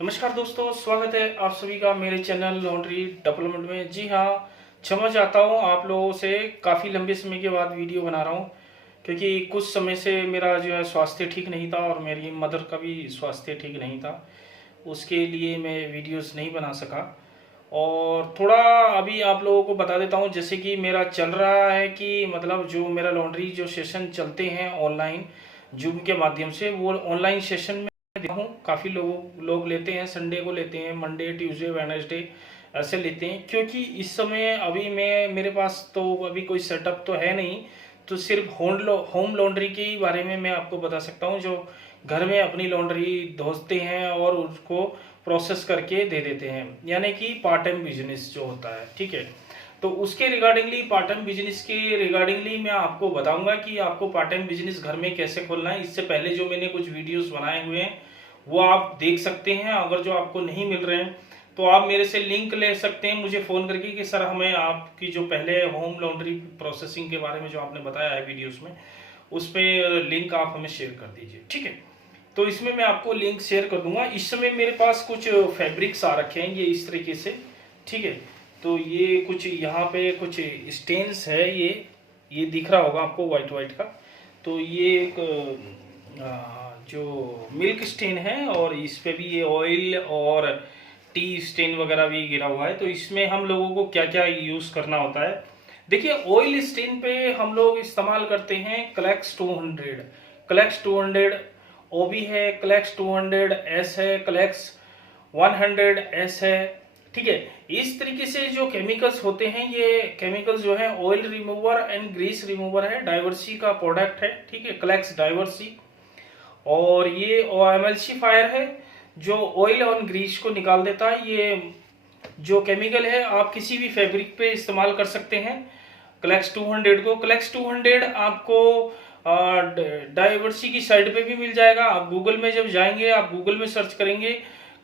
नमस्कार दोस्तों, स्वागत है आप सभी का मेरे चैनल लॉन्ड्री डेवलपमेंट में। जी हाँ, क्षमा चाहता हूँ आप लोगों से, काफ़ी लंबे समय के बाद वीडियो बना रहा हूँ क्योंकि कुछ समय से मेरा जो है स्वास्थ्य ठीक नहीं था और मेरी मदर का भी स्वास्थ्य ठीक नहीं था। उसके लिए मैं वीडियोस नहीं बना सका। और थोड़ा अभी आप लोगों को बता देता हूँ, जैसे कि मेरा चल रहा है कि मतलब जो मेरा लॉन्ड्री जो सेशन चलते हैं ऑनलाइन जूम के माध्यम से, वो ऑनलाइन सेशन में देखता हूँ काफ़ी लोग लेते हैं। संडे को लेते हैं, मंडे ट्यूसडे वेडनेसडे ऐसे लेते हैं। क्योंकि इस समय अभी मेरे पास तो अभी कोई सेटअप तो है नहीं, तो सिर्फ होम लॉन्ड्री के ही बारे में मैं आपको बता सकता हूँ, जो घर में अपनी लॉन्ड्री धोते हैं और उसको प्रोसेस करके दे देते हैं, यानी कि पार्ट टाइम बिजनेस जो होता है। ठीक है, तो उसके रिगार्डिंगली पार्ट टाइम बिजनेस के रिगार्डिंगली मैं आपको बताऊंगा कि आपको पार्ट टाइम बिजनेस घर में कैसे खोलना है। इससे पहले जो मैंने कुछ वीडियोस बनाए हुए हैं वो आप देख सकते हैं। अगर जो आपको नहीं मिल रहे हैं तो आप मेरे से लिंक ले सकते हैं मुझे फ़ोन करके कि सर हमें आपकी जो पहले होम लॉन्ड्री प्रोसेसिंग के बारे में जो आपने बताया है वीडियोस में, उस पर लिंक आप हमें शेयर कर दीजिए। ठीक है, तो इसमें मैं आपको लिंक शेयर कर दूंगा। इस समय मेरे पास कुछ फैब्रिक्स आ रखे हैं ये इस तरीके से। ठीक है, तो ये कुछ यहाँ पे कुछ स्टेन्स है, ये दिख रहा होगा आपको वाइट वाइट का। तो ये एक जो मिल्क स्टेन है और इस पे भी ये ऑयल और टी स्टेन वगैरह भी गिरा हुआ है। तो इसमें हम लोगों को क्या क्या यूज़ करना होता है, देखिए। ऑयल स्टेन पे हम लोग इस्तेमाल करते हैं क्लैक्स 200, क्लैक्स 200 ओबी है, क्लैक्स 200 एस है, क्लैक्स 100 एस है। ठीक है, इस तरीके से जो केमिकल्स होते हैं, ये केमिकल्स जो है oil remover and grease remover है, डाइवर्सी का प्रोडक्ट है। ठीक है, क्लैक्स डाइवर्सी। और ये एमल्सिफायर है जो ऑयल और ग्रीस को निकाल देता है। ये जो केमिकल है आप किसी भी फैब्रिक पे इस्तेमाल कर सकते हैं। क्लैक्स 200 को, क्लैक्स 200 आपको डाइवर्सी की साइड पे भी मिल जाएगा। आप गूगल में जब जाएंगे, आप गूगल में सर्च करेंगे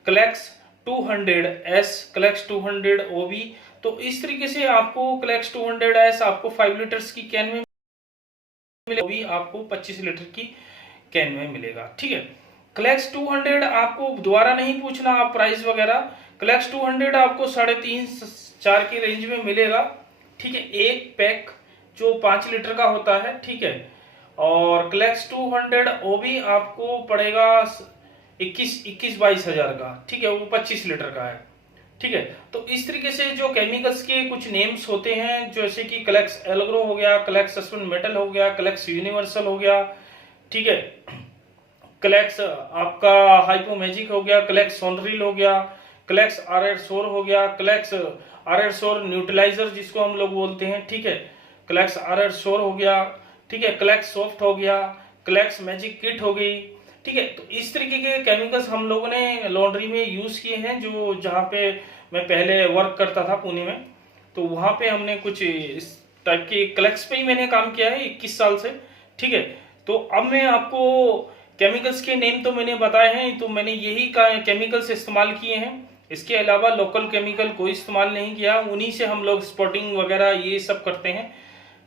क्लैक्स 200 एस, क्लैक्स 200 ओबी, तो इस तरीके से आपको क्लैक्स 200 एस आपको 5 लीटर्स की कैन में मिलेगा, ओबी आपको 25 लीटर की कैन में मिलेगा। ठीक है, क्लैक्स 200 आपको दोबारा नहीं पूछना आप प्राइस वगैरह। क्लैक्स 200 आपको 3.5-4 की रेंज में मिलेगा। ठीक है, एक पैक जो 5 लीटर का होता है। ठीक है, और क्लैक्स 200 ओबी आपको पड़ेगा 21-22 हजार का। ठीक है, वो 25 लीटर का है। ठीक है, तो इस तरीके से जो केमिकल्स के कुछ नेम्स होते हैं, जैसे कि क्लैक्स एल्ग्रो हो गया, क्लैक्स सस्पेंड मेटल हो गया, क्लैक्स यूनिवर्सल हो गया। ठीक है, क्लैक्स आपका हाइपोमैजिक हो गया, क्लैक्स सोनरील हो गया, क्लैक्स आर हो गया, क्लैक्स आर न्यूट्रलाइजर जिसको हम लोग बोलते हैं। ठीक है, क्लैक्स आर हो गया। ठीक है, क्लैक्स सॉफ्ट हो गया, क्लैक्स मैजिक किट हो गई। ठीक है, तो इस तरीके के केमिकल्स हम लोगों ने लॉन्ड्री में यूज किए हैं। जो जहाँ पे मैं पहले वर्क करता था पुणे में, तो वहाँ पे हमने कुछ इस टाइप के क्लैक्स पे ही मैंने काम किया है 21 साल से। ठीक है, तो अब मैं आपको केमिकल्स के नेम तो मैंने बताए हैं, तो मैंने यही केमिकल्स इस्तेमाल किए हैं। इसके अलावा लोकल केमिकल कोई इस्तेमाल नहीं किया, उन्हीं से हम लोग स्पॉटिंग वगैरह ये सब करते हैं।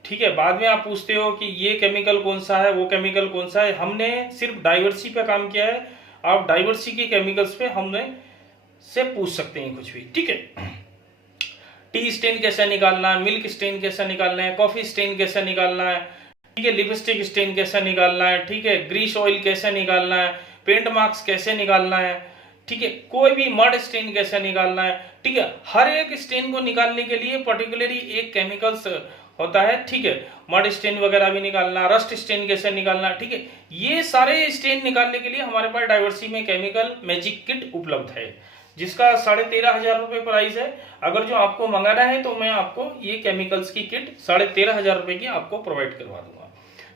ठीक है, बाद में आप पूछते हो कि ये केमिकल कौन सा है, वो केमिकल कौन सा है। हमने सिर्फ डाइवर्सी पे काम किया है। आप डाइवर्सी के केमिकल्स पे हमने से पूछ सकते हैं कुछ भी। ठीक है, टी स्टेन कैसे निकालना है, मिल्क स्टेन कैसे निकालना है, कॉफी स्टेन कैसे निकालना है। ठीक है, लिपस्टिक स्टेन कैसे निकालना है। ठीक है, ग्रीस ऑयल कैसे निकालना है, पेंट मार्क्स कैसे निकालना है। ठीक है, कोई भी मड स्टेन कैसे निकालना है। ठीक है, हर एक स्टेन को निकालने के लिए पर्टिकुलरली एक केमिकल्स होता है। ठीक है, मड स्टेन वगैरह भी निकालना, रस्ट स्टेन कैसे निकालना। ठीक है, ये सारे स्टेन निकालने के लिए हमारे पास डाइवर्सी में केमिकल मैजिक किट उपलब्ध है, जिसका 13,500 रुपए प्राइस है। अगर जो आपको मंगाना है तो मैं आपको ये केमिकल्स की किट 13,500 रुपए की आपको प्रोवाइड करवा दूंगा।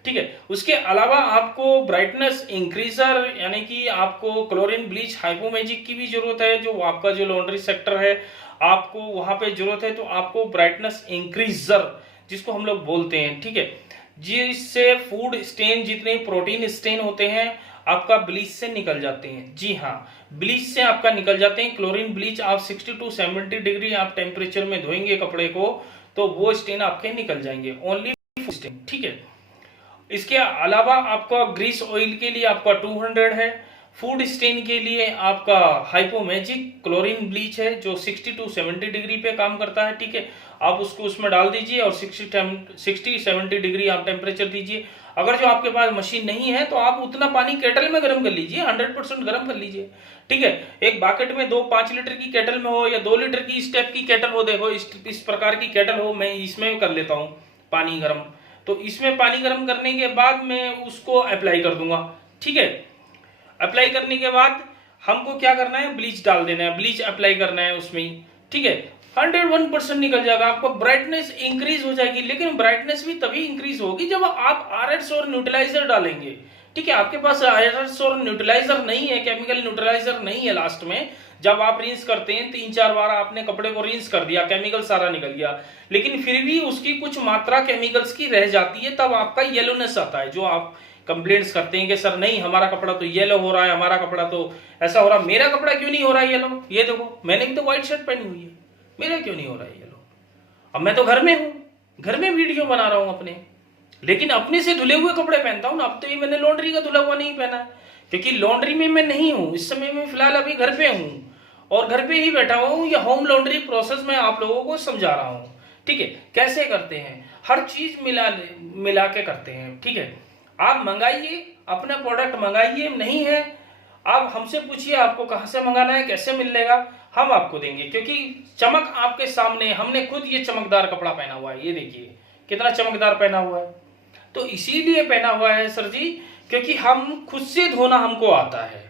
ठीक है, उसके अलावा आपको ब्राइटनेस इंक्रीजर यानी कि आपको क्लोरीन ब्लीच हाइपोमैजिक की भी जरूरत है। जो आपका जो लॉन्ड्री सेक्टर है आपको वहां पे जरूरत है, तो आपको ब्राइटनेस इंक्रीजर जिसको हम लोग बोलते हैं। ठीक है, जिससे फूड स्टेन जितने प्रोटीन स्टेन होते हैं आपका ब्लीच से निकल जाते हैं। जी हाँ, ब्लीच से आपका निकल जाते हैं। क्लोरीन ब्लीच आप 60 to 70 डिग्री आप टेम्परेचर में धोएंगे कपड़े को तो वो स्टेन आपके निकल जाएंगे, ओनली स्टेन। ठीक है, इसके अलावा आपका ग्रीस ऑयल के लिए आपका 200 है, फूड स्टेन के लिए आपका हाइपोमैजिक क्लोरीन ब्लीच है जो 60 to 70 डिग्री पे काम करता है, ठीक है। आप उसको उसमें डाल दीजिए और 60-70 डिग्री आप टेम्परेचर दीजिए। अगर जो आपके पास मशीन नहीं है तो आप उतना पानी केटल में गर्म कर लीजिए, 100% गर्म कर लीजिए, ठीक है। एक बाकेट में 5 लीटर की केटल में हो या 2 लीटर की इस टाइप की केटल हो, देखो इस प्रकार की केटल हो, मैं इसमें कर लेता हूँ पानी गर्म। तो इसमें पानी गर्म करने के बाद मैं उसको अप्लाई कर दूंगा, ठीक है। अप्लाई करने के बाद हमको क्या करना है, ब्लीच डाल देना है, ब्लीच अप्लाई करना है उसमें ही, ठीक है। 101% निकल जाएगा, आपको ब्राइटनेस इंक्रीज हो जाएगी। लेकिन ब्राइटनेस भी तभी इंक्रीज होगी जब आप आरएस और न्यूट्रलाइजर डालेंगे, ठीक है। आपके पास आरएस और न्यूट्रलाइजर नहीं है, केमिकल न्यूट्रलाइजर नहीं है, लास्ट में जब आप रिंस करते हैं 3-4 बार आपने कपड़े को रिंस कर दिया, केमिकल सारा निकल गया, लेकिन फिर भी उसकी कुछ मात्रा केमिकल्स की रह जाती है, तब आपका येलोनेस आता है। जो आप कंप्लेंट्स करते हैं कि सर नहीं हमारा कपड़ा तो येलो हो रहा है, हमारा कपड़ा तो ऐसा हो रहा है, मेरा कपड़ा क्यों नहीं हो रहा है येलो, ये देखो मैंने भी तो व्हाइट शर्ट पहनी हुई है, मेरा क्यों नहीं हो रहा है येलो। अब मैं तो घर में हूं, घर में वीडियो बना रहा हूं अपने, लेकिन अपने से धुले हुए कपड़े पहनता हूं ना। अब तो ये मैंने लॉन्ड्री का धुला हुआ नहीं पहना है, क्योंकि लॉन्ड्री में मैं नहीं हूं इस समय, मैं फिलहाल अभी घर पे हूं और घर पे ही बैठा हुआ हूं। या होम लॉन्ड्री प्रोसेस में आप लोगों को समझा रहा हूं, ठीक है, कैसे करते हैं, हर चीज मिला के करते हैं, ठीक है। आप मंगाइए, अपना प्रोडक्ट मंगाइए, नहीं है आप हमसे पूछिए आपको कहां से मंगाना है, कैसे मिलेगा, हम आपको देंगे। क्योंकि चमक आपके सामने, हमने खुद ये चमकदार कपड़ा पहना हुआ है, ये देखिए कितना चमकदार पहना हुआ है। तो इसीलिए पहना हुआ है सर जी, क्योंकि हम खुद से धोना हमको आता है,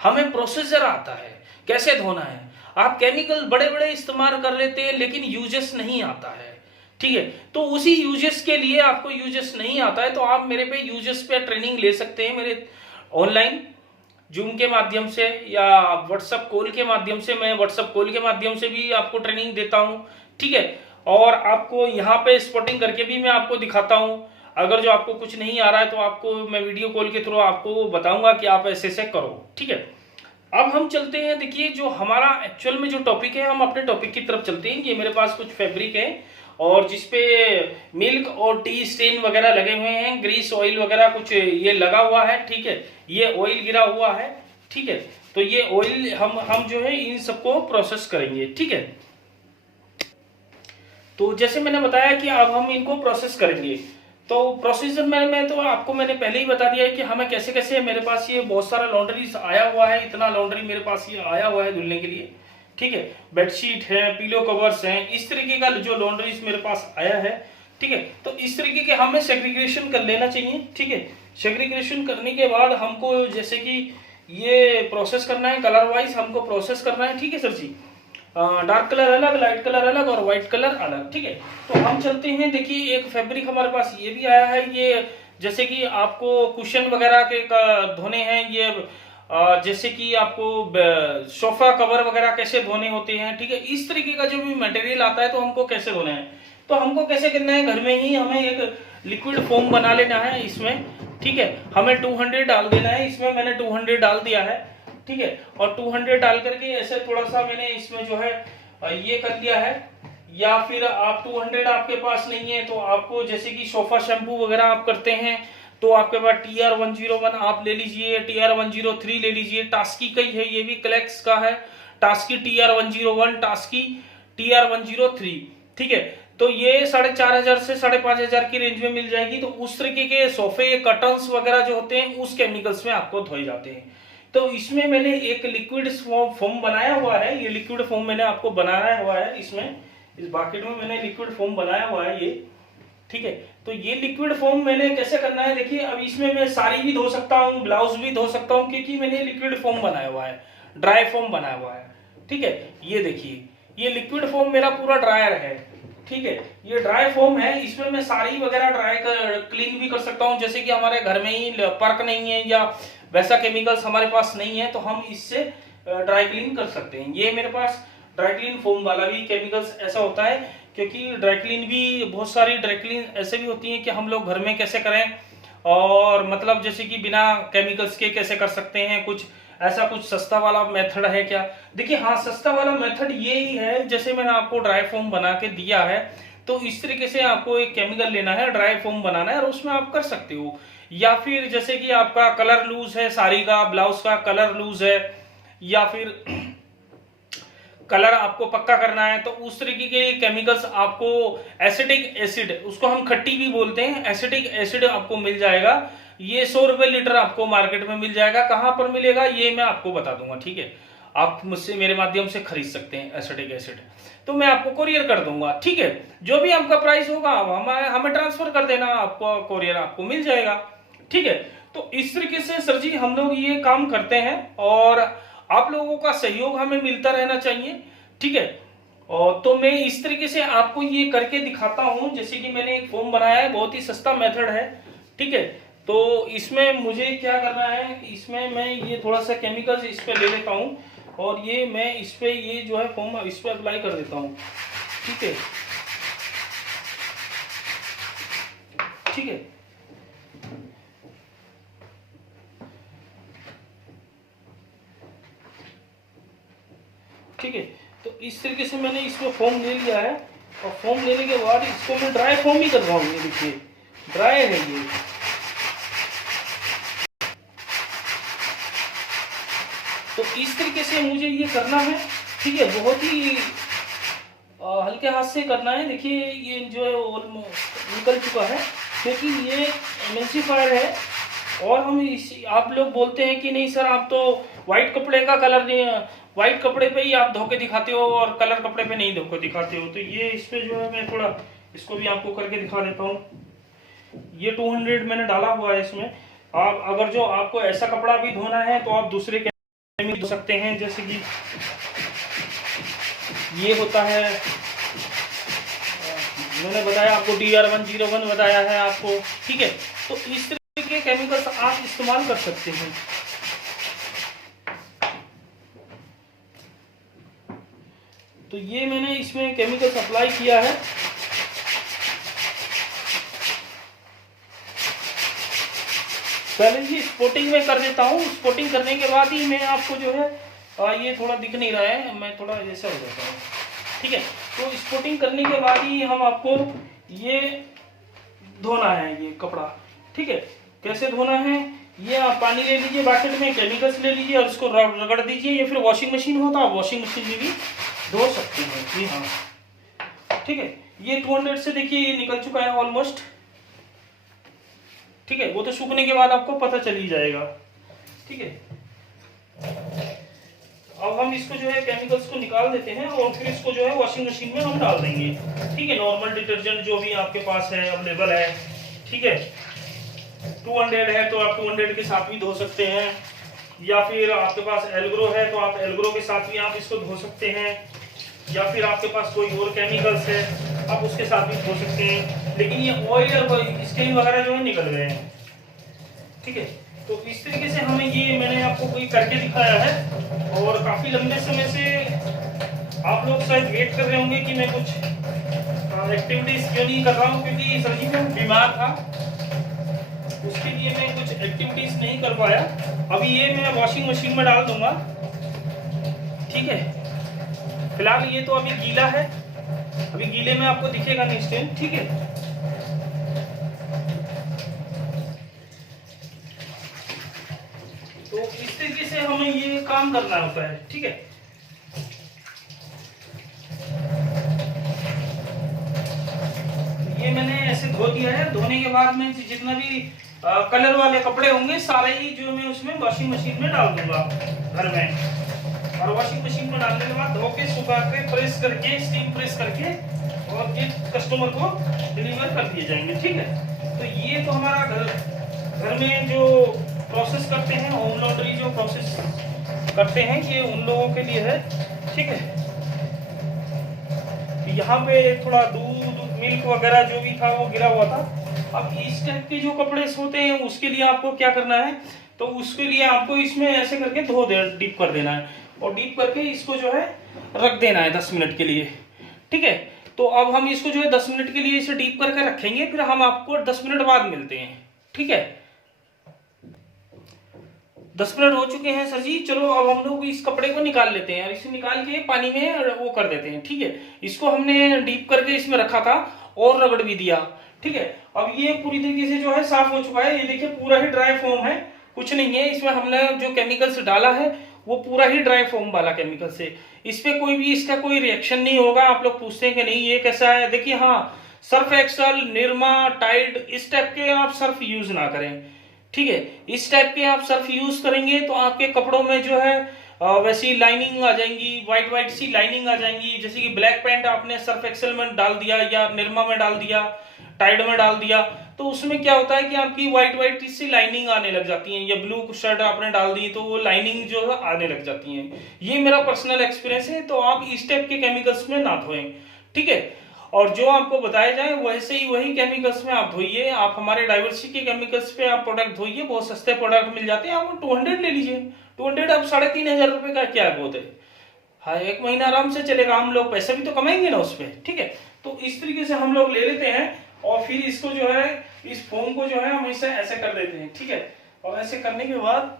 हमें प्रोसीजर आता है कैसे धोना है। आप केमिकल बड़े बड़े इस्तेमाल कर लेते हैं लेकिन यूजेस नहीं आता है, ठीक है। तो उसी यूजेस के लिए आपको यूजेस नहीं आता है तो आप मेरे पे यूजेस पे ट्रेनिंग ले सकते हैं, मेरे ऑनलाइन जूम के माध्यम से या व्हाट्सएप कॉल के माध्यम से। मैं व्हाट्सएप कॉल के माध्यम से भी आपको ट्रेनिंग देता हूं, ठीक है। और आपको यहाँ पे स्पॉटिंग करके भी मैं आपको दिखाता हूं। अगर जो आपको कुछ नहीं आ रहा है तो आपको मैं वीडियो कॉल के थ्रू आपको बताऊंगा कि आप ऐसे ऐसे करो, ठीक है। अब हम चलते हैं, देखिए जो हमारा एक्चुअल में जो टॉपिक है, हम अपने टॉपिक की तरफ चलते हैं। ये मेरे पास कुछ फैब्रिक है और जिसपे मिल्क और टी स्टेन वगैरह लगे हुए हैं, ग्रीस ऑयल वगैरह कुछ ये लगा हुआ है, ठीक है। ये ऑयल गिरा हुआ है, ठीक है। तो ये ऑयल हम जो है इन सबको प्रोसेस करेंगे, ठीक है। तो जैसे मैंने बताया कि अब हम इनको प्रोसेस करेंगे, तो प्रोसीजर में तो आपको मैंने पहले ही बता दिया है कि हमें कैसे कैसे, मेरे पास ये बहुत सारा लॉन्ड्री आया हुआ है, इतना लॉन्ड्री मेरे पास ये आया हुआ है धुलने के लिए, ठीक है। बेडशीट है, पिलो कवर्स हैं, इस तरीके का जो लॉन्ड्री मेरे पास आया है, ठीक है। तो इस तरीके के हमें सेग्रीगेशन कर लेना चाहिए, ठीक है। सेग्रीगेशन करने के बाद हमको जैसे कि ये प्रोसेस करना है, कलर वाइज हमको प्रोसेस करना है, ठीक है सर जी। डार्क कलर अलग, लाइट कलर अलग और व्हाइट कलर अलग, ठीक है। तो हम चलते हैं, देखिए एक फैब्रिक हमारे पास ये भी आया है, ये जैसे कि आपको कुशन वगैरह के धोने हैं, ये जैसे कि आपको सोफा कवर वगैरह कैसे धोने होते हैं, ठीक है। इस तरीके का जो भी मटेरियल आता है तो हमको कैसे धोना है, तो हमको कैसे करना है, घर में ही हमें एक लिक्विड फोम बना लेना है इसमें, ठीक है। हमें 200 डाल देना है इसमें, मैंने 200 डाल दिया है, ठीक है। और 200 डाल करके ऐसे थोड़ा सा मैंने इसमें जो है ये कर लिया है। या फिर आप 200 आपके पास नहीं है तो आपको जैसे कि सोफा शैम्पू वगैरह आप करते हैं तो आपके पास TR101 आप ले लीजिए, TR103 ले लीजिए, टास्की का ही है, ये भी क्लेक्स का है, टास्की TR101, टास्की TR103, ठीक है। तो ये 4500 से 5500 की रेंज में मिल जाएगी। तो उस तरीके के सोफे कर्टन्स वगैरह जो होते हैं उस केमिकल्स में आपको धोए जाते हैं। तो इसमें मैंने एक लिक्विड फोम बनाया हुआ है, ये लिक्विड फोम मैंने आपको बनाया हुआ है, इसमें इस बाकेट में मैंने लिक्विड फोम बनाया हुआ है ये, ठीक है। तो ये लिक्विड फोम मैंने कैसे करना है, देखिए अब इसमें मैं साड़ी भी धो सकता हूँ, ब्लाउज भी धो सकता हूँ, क्योंकि मैंने लिक्विड फोम बनाया हुआ है, ड्राई फोम बनाया हुआ है, ठीक है। ये देखिए ये लिक्विड फोम मेरा पूरा ड्रायर है, ठीक है। ये ड्राई फोम है, इसमें मैं साड़ी वगैरह क्लीन भी कर सकता हूँ। जैसे कि हमारे घर में ही पर्क नहीं है या वैसा केमिकल्स हमारे पास नहीं है तो हम इससे ड्राई क्लीन कर सकते हैं। ये मेरे पास ड्राई क्लीन फोम वाला भी केमिकल्स ऐसा होता है, क्योंकि ड्राई क्लीन भी बहुत सारी ड्राई क्लीन ऐसे भी होती हैं कि हम लोग घर में कैसे करें, और मतलब जैसे कि बिना केमिकल्स के कैसे कर सकते हैं। कुछ ऐसा कुछ सस्ता वाला मेथड है क्या, देखिए हाँ सस्ता वाला मेथड ये ही है, जैसे मैंने आपको ड्राई फोम बना के दिया है तो इस तरीके से आपको एक केमिकल लेना है, ड्राई फोम बनाना है और उसमें आप कर सकते हो। या फिर जैसे कि आपका कलर लूज है, साड़ी का ब्लाउज का कलर लूज है, या फिर कलर आपको पक्का करना है, तो उस तरीके के केमिकल्स आपको एसिटिक एसिड, उसको हम खट्टी भी बोलते हैं, एसिटिक एसिड आपको मिल जाएगा। ये 100 रुपए लीटर आपको मार्केट में मिल जाएगा। कहां पर मिलेगा ये मैं आपको बता दूंगा, ठीक है। आप मुझसे मेरे माध्यम से खरीद सकते हैं एसिटिक एसिड, तो मैं आपको कोरियर कर दूंगा, ठीक है। जो भी आपका प्राइस होगा हमें ट्रांसफर कर देना, आपको कोरियर आपको मिल जाएगा, ठीक है। तो इस तरीके से सर जी हम लोग ये काम करते हैं और आप लोगों का सहयोग हमें मिलता रहना चाहिए, ठीक है। और तो मैं इस तरीके से आपको ये करके दिखाता हूं। जैसे कि मैंने एक फोम बनाया है, बहुत ही सस्ता मेथड है, ठीक है। तो इसमें मुझे क्या करना है, इसमें मैं ये थोड़ा सा केमिकल्स इस पे ले लेता हूं और ये मैं इस पे ये जो है फोम इस पे अप्लाई कर देता हूं, ठीक है, ठीक है। ठीक है, तो इस तरीके से मैंने इसमें फोम ले लिया है और फोम लेने के बाद इसको मैं ड्राई फोम ही कर रहा हूँ। ये देखिए ड्राई है ये, तो इस तरीके से मुझे ये करना है, ठीक है। बहुत ही हल्के हाथ से करना है। देखिए ये जो है निकल चुका है, क्योंकि ये एमल्सिफायर है। और हम आप लोग बोलते हैं कि नहीं सर आप तो व्हाइट कपड़े का कलर नहीं, व्हाइट कपड़े पे ही आप धोके दिखाते हो और कलर कपड़े पे नहीं धोके दिखाते हो। तो ये इस पे जो है मैं थोड़ा इसको भी आपको करके दिखा देता हूँ। ये 200 मैंने डाला हुआ है इसमें। आप अगर जो आपको ऐसा कपड़ा भी धोना है तो आप दूसरे केमिकल धो सकते हैं, जैसे कि ये होता है, मैंने बताया आपको DR101 बताया है आपको, ठीक है। तो इस तरह के केमिकल्स आप इस्तेमाल कर सकते हैं। तो ये मैंने इसमें केमिकल्स अप्लाई किया है। पहले ही स्पोर्टिंग में कर देता हूँ, स्पोर्टिंग करने के बाद ही मैं आपको जो है ये थोड़ा दिख नहीं रहा है, मैं थोड़ा ऐसा हो जाता हूँ, ठीक है। तो स्पोर्टिंग करने के बाद ही हम आपको ये धोना है ये कपड़ा, ठीक है। कैसे धोना है, ये आप पानी ले लीजिए बाकेट में, केमिकल्स ले लीजिए और इसको रगड़ दीजिए, या फिर वॉशिंग मशीन होता है वॉशिंग मशीन में भी धो सकते हैं जी, हाँ, ठीक है। ये 200 से देखिए ये निकल चुका है ऑलमोस्ट, ठीक है। वो तो सूखने के बाद आपको पता चल ही जाएगा, ठीक है। अब हम इसको जो है केमिकल्स को निकाल देते हैं और फिर इसको जो है वॉशिंग मशीन में हम डाल देंगे, ठीक है। नॉर्मल डिटर्जेंट जो भी आपके पास है अवेलेबल है, ठीक है। 200 है तो आप 200 के साथ भी धो सकते हैं, या फिर आपके पास एल्ग्रो है तो आप एल्ग्रो के साथ भी आप इसको धो सकते हैं, या फिर आपके पास कोई और केमिकल्स है आप उसके साथ भी धो सकते हैं। लेकिन ये ऑयल और स्टेन वगैरह जो है निकल गए हैं, ठीक है। तो इस तरीके से हमें ये मैंने आपको कोई करके दिखाया है और काफी लंबे समय से आप लोग शायद वेट कर रहे होंगे कि मैं कुछ एक्टिविटीज क्यों नहीं कर रहा हूँ, क्योंकि सर जी मैं बीमार था, उसके लिए मैं कुछ एक्टिविटीज नहीं कर पाया। अभी ये मैं वॉशिंग मशीन में डाल दूंगा, ठीक है। फिलहाल ये तो अभी गीला है, अभी गीले में आपको दिखेगा नहीं स्टेन, ठीक है। तो इस तरीके से हमें ये काम करना होता है, ठीक है। ये मैंने ऐसे धो दिया है। धोने के बाद में जितना भी कलर वाले कपड़े होंगे सारे ही जो मैं उसमें वॉशिंग मशीन में डाल दूंगा घर में, और वॉशिंग मशीन में डालने के बाद धो के सुखा के प्रेस करके स्टीम प्रेस करके और ये कस्टमर को डिलीवर कर दिए जाएंगे, ठीक है। तो ये तो हमारा घर में जो प्रोसेस करते हैं, होम लॉन्ड्री जो प्रोसेस करते हैं, ये उन लोगों के लिए है, ठीक है। यहाँ पे थोड़ा दूध मिल्क वगैरह जो भी था वो गिरा हुआ था। अब इस टाइप के जो कपड़े होते हैं उसके लिए आपको क्या करना है, तो उसके लिए आपको इसमें ऐसे करके डीप कर देना है और डीप करके इसको जो है रख देना है 10 मिनट के लिए, ठीक है। तो अब हम इसको जो है 10 मिनट के लिए इसे डीप करके रखेंगे, फिर हम आपको 10 मिनट बाद मिलते हैं, ठीक है। 10 मिनट हो चुके हैं सर जी। चलो अब हम लोग इस कपड़े को निकाल लेते हैं और इसे निकाल के पानी में वो कर देते हैं। ठीक है, इसको हमने डीप करके इसमें रखा था और रगड़ भी दिया। ठीक है, अब ये पूरी तरीके से जो है साफ हो चुका है। ये देखिए पूरा ही ड्राई फॉर्म है, कुछ नहीं है इसमें। हमने जो केमिकल्स डाला है वो पूरा ही ड्राई फॉर्म वाला केमिकल से, इस पे कोई भी इसका कोई रिएक्शन नहीं होगा। आप लोग पूछते हैं कि नहीं ये कैसा है, देखिए हाँ, सर्फ एक्सल, निरमा, टाइड, इस टाइप के आप सर्फ यूज ना करें। ठीक है, इस टाइप के आप सर्फ यूज करेंगे तो आपके कपड़ों में जो है वैसी लाइनिंग आ जाएंगी, व्हाइट व्हाइट सी लाइनिंग आ जाएंगी। जैसे कि ब्लैक पैंट आपने सर्फ एक्सल में डाल दिया या निरमा में डाल दिया, टाइड में डाल दिया, तो उसमें क्या होता है कि आपकी व्हाइट व्हाइट सी लाइनिंग आने लग जाती है। या ब्लू शर्ट आपने डाल दी तो वो लाइनिंग जो है आने लग जाती है। ये मेरा पर्सनल एक्सपीरियंस है, तो आप इस टाइप के केमिकल्स में ना धोएं। ठीक है, और जो आपको बताया जाए वैसे ही वही केमिकल्स में आप धोइए। आप हमारे डाइवर्सिटी के केमिकल्स पे आप प्रोडक्ट धोइए, बहुत सस्ते प्रोडक्ट मिल जाते हैं। आप 200 ले लीजिए, 200 आप 3,500 रुपए का क्या बहुत है। हाँ, 1 महीना आराम से चलेगा, हम लोग पैसे भी तो कमाएंगे ना उस पर। ठीक है, तो इस तरीके से हम लोग ले लेते हैं और फिर इसको जो है इस फोम को जो है हम इसे ऐसे कर देते हैं। ठीक है, और ऐसे करने के बाद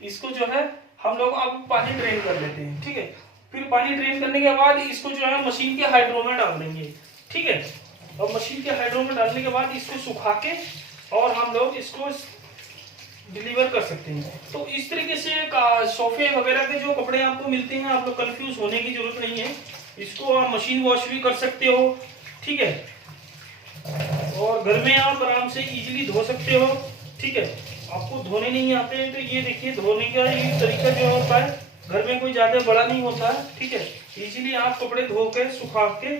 इसको जो है हम लोग अब पानी ड्रेन कर लेते हैं। ठीक है, फिर पानी ड्रेन करने के बाद इसको जो है मशीन के हाइड्रो में डाल देंगे। ठीक है, और मशीन के हाइड्रो में डालने के बाद इसको सुखा के और हम लोग इसको डिलीवर कर सकते हैं। तो इस तरीके से सोफे वगैरह के जो कपड़े आपको मिलते हैं, आप लोग कंफ्यूज होने की जरूरत नहीं है। इसको आप मशीन वॉश भी कर सकते हो। ठीक है, और घर में आप आराम से इजीली धो सकते हो। ठीक है, आपको धोने नहीं आते हैं तो ये देखिए धोने का ये तरीका जो होता है घर में कोई ज्यादा बड़ा नहीं होता है। ठीक है, इजीली आप कपड़े धो के सुखा के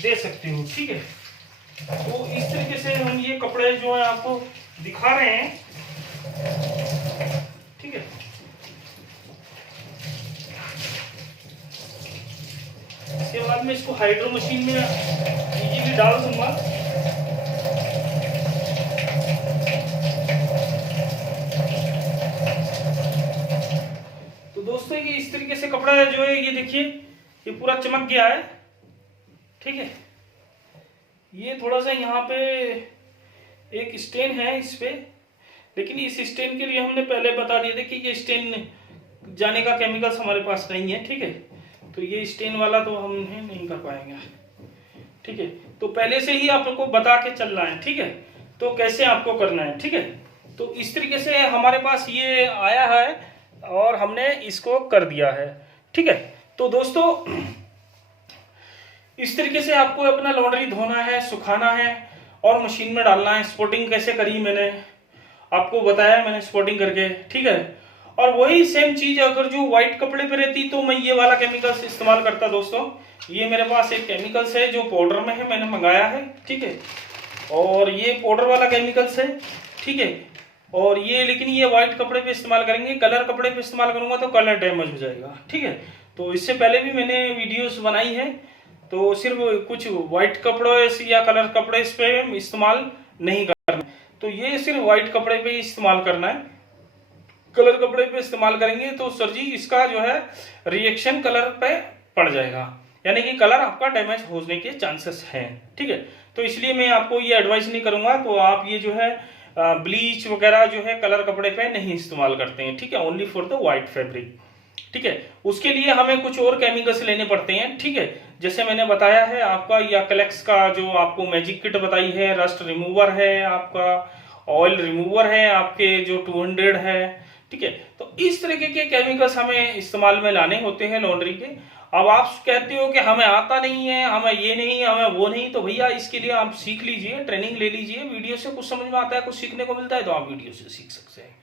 दे सकते हो। ठीक है, तो इस तरीके से हम ये कपड़े जो है आपको दिखा रहे हैं। ठीक है, इसके बाद में इसको हाइड्रो मशीन में इजीली डाल दूंगा। तो दोस्तों ये इस तरीके से कपड़ा जो है ये देखिए ये पूरा चमक गया है। ठीक है, ये थोड़ा सा यहाँ पे एक स्टेन है इस पे, लेकिन इस स्टेन के लिए हमने पहले बता दिया था कि ये स्टेन जाने का केमिकल्स हमारे पास नहीं है। ठीक है, तो ये स्टेन वाला तो हम नहीं कर पाएंगे। ठीक है, तो पहले से ही आप लोग को बता के चलना है। ठीक है, तो कैसे आपको करना है। ठीक है, तो इस तरीके से हमारे पास ये आया है और हमने इसको कर दिया है। ठीक है, तो दोस्तों इस तरीके से आपको अपना लॉन्ड्री धोना है, सुखाना है और मशीन में डालना है। स्पॉटिंग कैसे करी मैंने आपको बताया, मैंने स्पॉटिंग करके। ठीक है, और वही सेम चीज अगर जो व्हाइट कपड़े पे रहती तो मैं ये वाला केमिकल्स इस्तेमाल करता। दोस्तों ये मेरे पास एक केमिकल्स है जो पाउडर में है, मैंने मंगाया है। ठीक है, और ये पाउडर वाला केमिकल्स है। ठीक है, और ये लेकिन ये व्हाइट कपड़े पे इस्तेमाल करेंगे, कलर कपड़े पे इस्तेमाल करूंगा तो कलर डैमेज हो जाएगा। ठीक है, तो इससे पहले भी मैंने वीडियोस बनाई है, तो सिर्फ कुछ व्हाइट कपड़े या कलर कपड़े इस पे इस्तेमाल नहीं करना। तो ये सिर्फ व्हाइट कपड़े पे इस्तेमाल करना है। कलर कपड़े पे इस्तेमाल करेंगे तो सर जी इसका जो है रिएक्शन कलर पे पड़ जाएगा, यानी कि कलर आपका डैमेज होने के चांसेस हैं। ठीक है, तो इसलिए मैं आपको ये एडवाइस नहीं करूंगा। तो आप ये जो है ब्लीच वगैरह जो है कलर कपड़े पे नहीं इस्तेमाल करते हैं। ठीक है, only for the white fabric. ठीक है, उसके लिए हमें कुछ और केमिकल्स लेने पड़ते हैं। ठीक है, जैसे मैंने बताया है आपका या कलेक्स का जो आपको मैजिक किट बताई है, रस्ट रिमूवर है, आपका ऑयल रिमूवर है, आपके जो 200 है। ठीक है, तो इस तरीके के केमिकल्स हमें इस्तेमाल में लाने होते हैं लॉन्ड्री के। अब आप कहते हो कि हमें आता नहीं है, हमें ये नहीं, हमें वो नहीं, तो भैया इसके लिए आप सीख लीजिए, ट्रेनिंग ले लीजिए। वीडियो से कुछ समझ में आता है, कुछ सीखने को मिलता है तो आप वीडियो से सीख सकते हैं।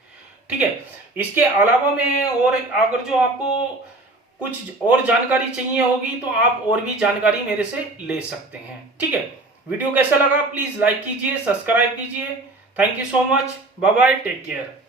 ठीक है, इसके अलावा में और अगर जो आपको कुछ और जानकारी चाहिए होगी तो आप और भी जानकारी मेरे से ले सकते हैं। ठीक है, वीडियो कैसा लगा प्लीज लाइक कीजिए, सब्सक्राइब कीजिए। Thank you so much, bye bye, take care.